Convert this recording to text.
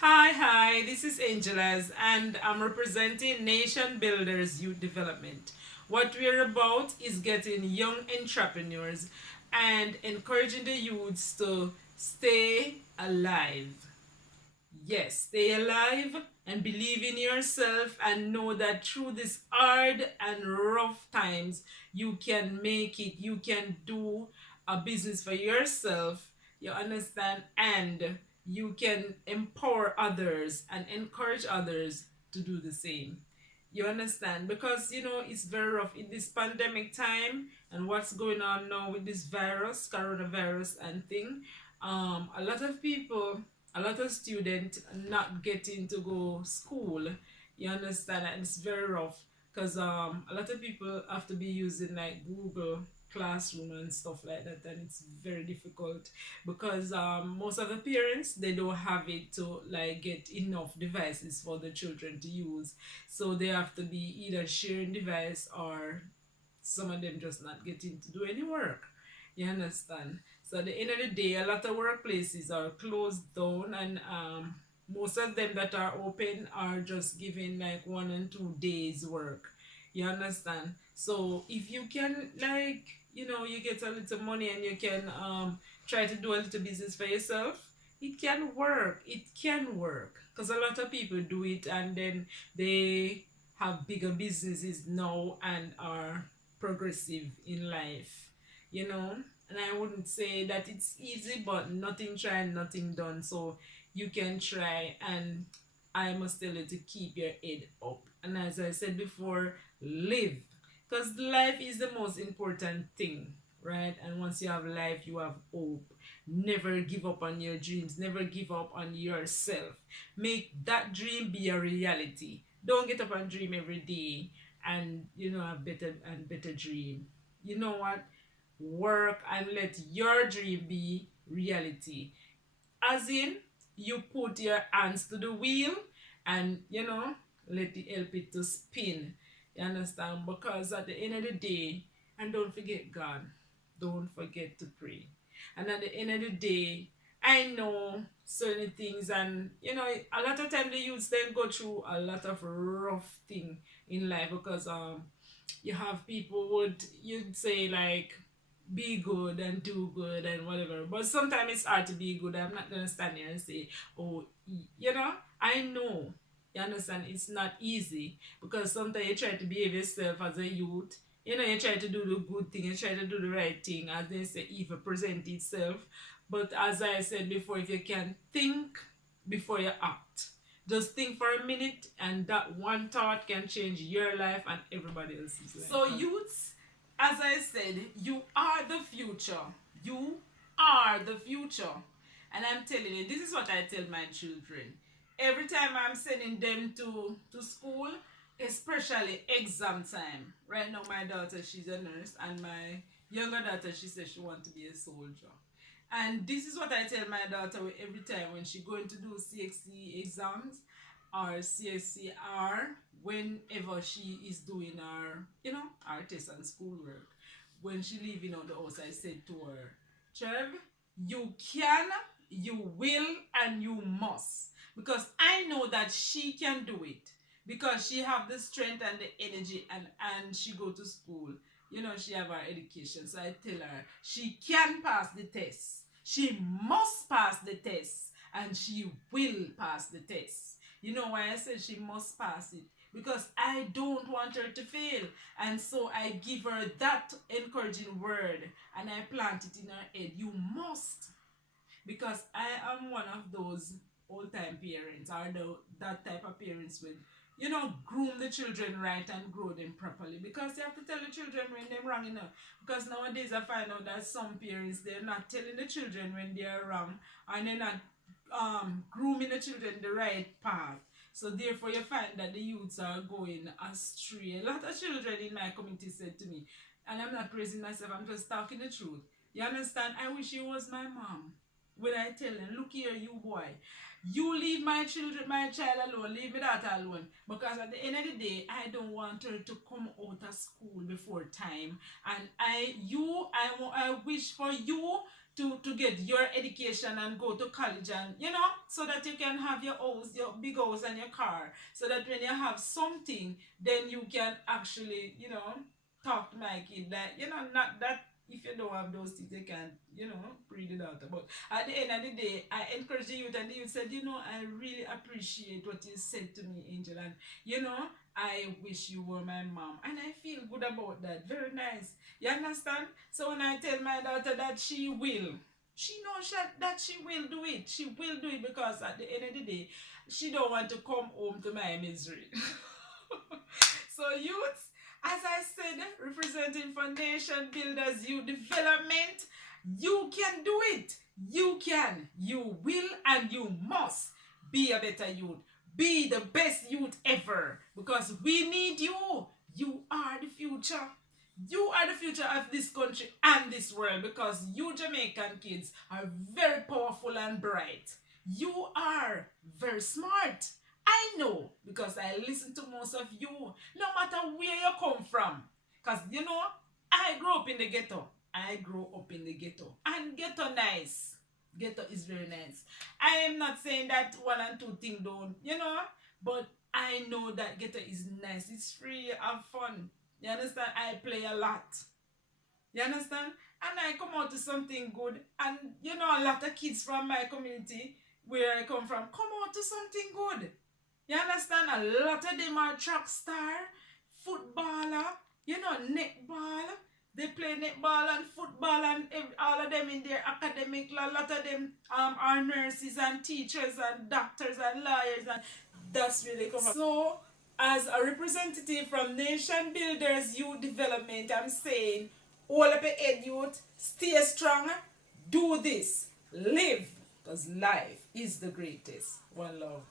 Hi, this is Angela's, and I'm representing Nation Builders Youth Development. What we're about is getting young entrepreneurs and encouraging the youths to stay alive. Yes, stay alive and believe in yourself and know that through this hard and rough times, you can make it. You can do a business for yourself, you understand, and you can empower others and encourage others to do the same. You understand? Because it's very rough in this pandemic time and what's going on now with this virus, coronavirus and thing. A lot of people, a lot of students not getting to go school. You understand? And it's very rough because a lot of people have to be using like Google Classroom and stuff like that, and it's very difficult because most of the parents, they don't have it to like get enough devices for the children to use, so they have to be either sharing device or some of them just not getting to do any work. You understand? So at the end of the day, a lot of workplaces are closed down, and most of them that are open are just giving like 1 and 2 days work. You understand? So if you can, like, you get a little money and you can try to do a little business for yourself, it can work. It can work because a lot of people do it and then they have bigger businesses now and are progressive in life, you know. And I wouldn't say that it's easy, but nothing tried, nothing done. So you can try, and I must tell you to keep your head up. And as I said before, live. Because life is the most important thing, right? And once you have life, you have hope. Never give up on your dreams, never give up on yourself. Make that dream be a reality. Don't get up and dream every day and have better and better dream. You know what? Work and let your dream be reality. As in, you put your hands to the wheel and let it help it to spin. You understand? Because at the end of the day, and don't forget God, don't forget to pray. And at the end of the day, I know certain things, and a lot of time the youths then go through a lot of rough thing in life because you have people would you'd say like be good and do good and whatever. But sometimes it's hard to be good. I'm not gonna stand here and say, oh, I know. You understand? It's not easy because sometimes you try to behave yourself as a youth. You try to do the good thing, you try to do the right thing, as they say, evil present itself. But as I said before, if you can think before you act, just think for a minute, and that one thought can change your life and everybody else's life. So, youths, as I said, you are the future. You are the future. And I'm telling you, this is what I tell my children. Every time I'm sending them to school, especially exam time. Right now, my daughter, she's a nurse, and my younger daughter, she says she wants to be a soldier. And this is what I tell my daughter every time when she going to do CXC exams or CSCR, whenever she is doing her test and schoolwork. When she leaving out the house, I said to her, Trev, you can, you will, and you must. Because I know that she can do it. Because she have the strength and the energy, and she go to school. She have her education. So I tell her she can pass the test. She must pass the test. And she will pass the test. You know why I said she must pass it? Because I don't want her to fail. And so I give her that encouraging word and I plant it in her head. You must. Because I am one of those old time parents, or that type of parents when groom the children right and grow them properly, because you have to tell the children when they're wrong enough. Because nowadays I find out that some parents, they're not telling the children when they're wrong, and they're not grooming the children the right path. So therefore you find that the youths are going astray. A lot of children in my community said to me, and I'm not praising myself, I'm just talking the truth. You understand? I wish you was my mom. When I tell them, look here, you boy, you leave my children, my child alone, leave me that alone. Because at the end of the day, I don't want her to come out of school before time. And I wish for you to get your education and go to college, and so that you can have your house, your big house and your car, so that when you have something, then you can actually talk to my kid that not that if you don't have those things, you can breathe it out. But at the end of the day, I encourage the youth, and the youth said, I really appreciate what you said to me, Angel, and I wish you were my mom, and I feel good about that. Very nice. You understand? So when I tell my daughter that she knows that she will do it. She will do it, because at the end of the day, she don't want to come home to my misery. So youths, as I said, representing for Nation Builders Youth Development, you can do it. You can, you will, and you must be a better youth. Be the best youth ever, because we need you. You are the future. You are the future of this country and this world, because you Jamaican kids are very powerful and bright. You are very smart. I know, because I listen to most of you, no matter where you come from. Because I grew up in the ghetto. I grew up in the ghetto. And ghetto nice. Ghetto is very nice. I am not saying that one and two things don't, but I know that ghetto is nice. It's free, have fun. You understand? I play a lot. You understand? And I come out to something good. And a lot of kids from my community, where I come from, come out to something good. You understand? A lot of them are track star, footballer, netball. They play netball and football, and all of them in their academic. A lot of them are nurses and teachers and doctors and lawyers, and that's where they come from. So, as a representative from Nation Builders Youth Development, I'm saying, all up your head, youth, stay strong, do this, live, because life is the greatest. One love.